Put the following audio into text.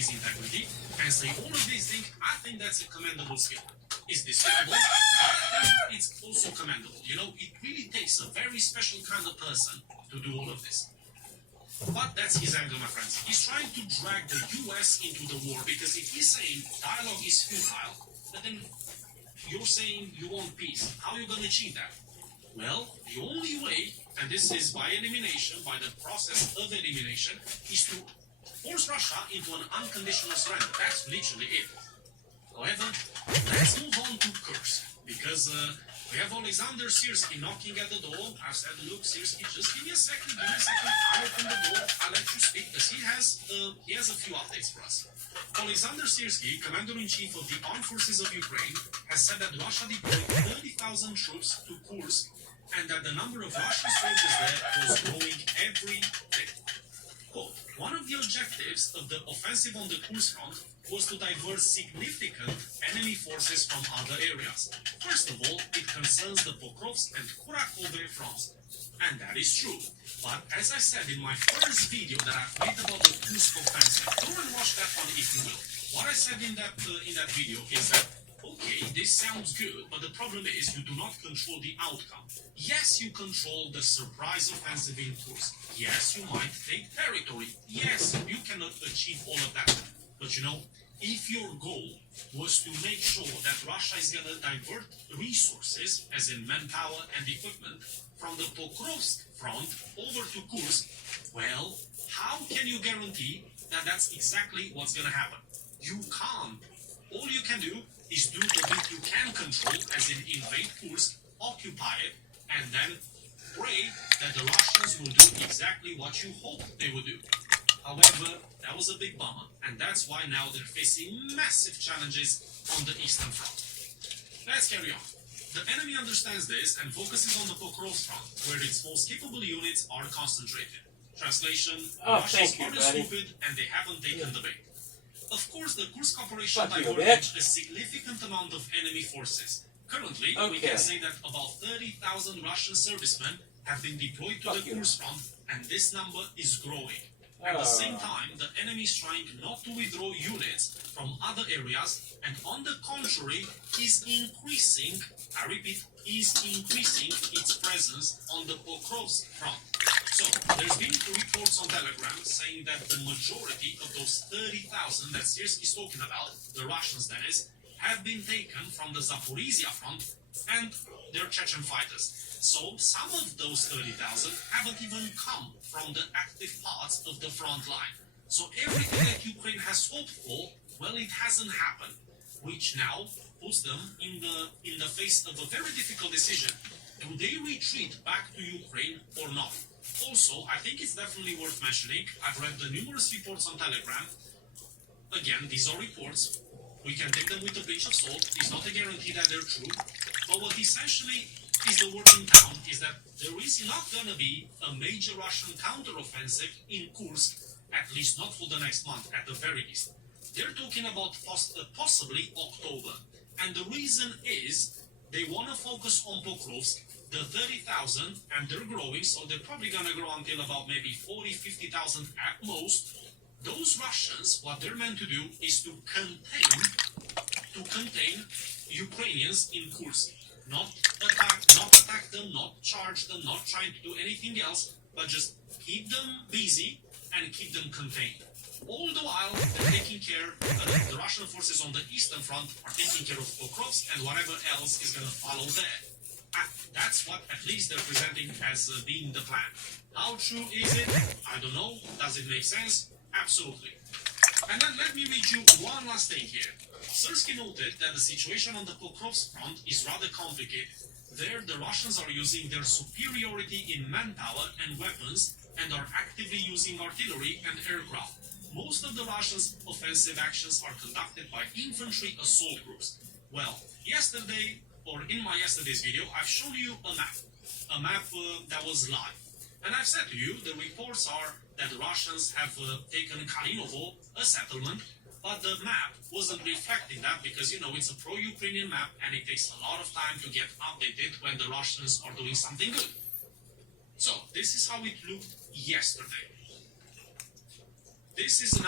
his integrity and say all of these things, I think that's a commendable skill. It's despicable, but I think it's also commendable. You know, it really takes a very special kind of person to do all of this. But that's his angle, my friends. He's trying to drag the US into the war because if he's saying dialogue is futile, but then you're saying you want peace. How are you going to achieve that? Well, the only way, and this is by elimination, by the process of elimination, is to force Russia into an unconditional surrender. That's literally it. However, let's move on to Kursk, because we have Alexander Syrski knocking at the door. I said, look, Syrski, just give me a second, I'll open the door, I'll let you speak, because he has a few updates for us. Alexander Syrski, Commander-in-Chief of the Armed Forces of Ukraine, has said that Russia deployed 30,000 troops to Kursk, and that the number of Russian soldiers there was growing every day. Quote, one of the objectives of the offensive on the Kursk front was to divert significant enemy forces from other areas. First of all, it concerns the Pokrovsk and Kurakhove fronts. And that is true. But as I said in my first video that I've made about the Kursk offensive, go and watch that one if you will. What I said in that video is that, okay, this sounds good, but the problem is you do not control the outcome. Yes, you control the surprise offensive in Kursk. Yes, you might take territory. Yes, you cannot achieve all of that. But you know, if your goal was to make sure that Russia is going to divert resources, as in manpower and equipment, from the Pokrovsk front over to Kursk, well, how can you guarantee that that's exactly what's going to happen? You can't. All you can do is do the bit you can control, as in invade Kursk, occupy it, and then pray that the Russians will do exactly what you hoped they would do. However, that was a big bummer, and that's why now they're facing massive challenges on the Eastern Front. Let's carry on. The enemy understands this and focuses on the Pokrovsk front, where its most capable units are concentrated. Translation, Russians are stupid and they haven't taken the bait. Of course, the Kursk operation diverted a significant amount of enemy forces. Currently, we can say that about 30,000 Russian servicemen have been deployed to the Kursk front, and this number is growing. At the same time, the enemy is trying not to withdraw units from other areas, and on the contrary, is increasing, I repeat, is increasing its presence on the Pokrovsk front. So, there's been reports on Telegram saying that the majority of those 30,000 that Syrski is talking about, the Russians that is, have been taken from the Zaporizhia front and their Chechen fighters. So, some of those 30,000 haven't even come from the active parts of the front line. So, everything that Ukraine has hoped for, well, it hasn't happened, which now puts them in the face of a very difficult decision. Do they retreat back to Ukraine or not? Also, I think it's definitely worth mentioning, I've read the numerous reports on Telegram. Again, these are reports. We can take them with a pinch of salt. It's not a guarantee that they're true. But what essentially is the word in town is that there is not going to be a major Russian counteroffensive in Kursk, at least not for the next month, at the very least. They're talking about possibly October. And the reason is they want to focus on Pokrovsk, the 30,000, and they're growing, so they're probably going to grow until about maybe 40, 50,000 at most. Those Russians, what they're meant to do is to contain Ukrainians in Kursk. Not attack them, not charge them, not trying to do anything else, but just keep them busy and keep them contained. All the while, they're taking care, the Russian forces on the Eastern Front are taking care of Pokrovsk and whatever else is going to follow there. That's what at least they're presenting as being the plan. How true is it? I don't know. Does it make sense? Absolutely. And then let me read you one last thing here. Syrski noted that the situation on the Pokrovsk front is rather complicated. There, the Russians are using their superiority in manpower and weapons and are actively using artillery and aircraft. Most of the Russians' offensive actions are conducted by infantry assault groups. Well, yesterday, or in my yesterday's video, I've shown you a map that was live. And I've said to you, the reports are that the Russians have taken Kalinovo, a settlement, but the map wasn't reflecting that because, you know, it's a pro-Ukrainian map and it takes a lot of time to get updated when the Russians are doing something good. So, this is how it looked yesterday. This is an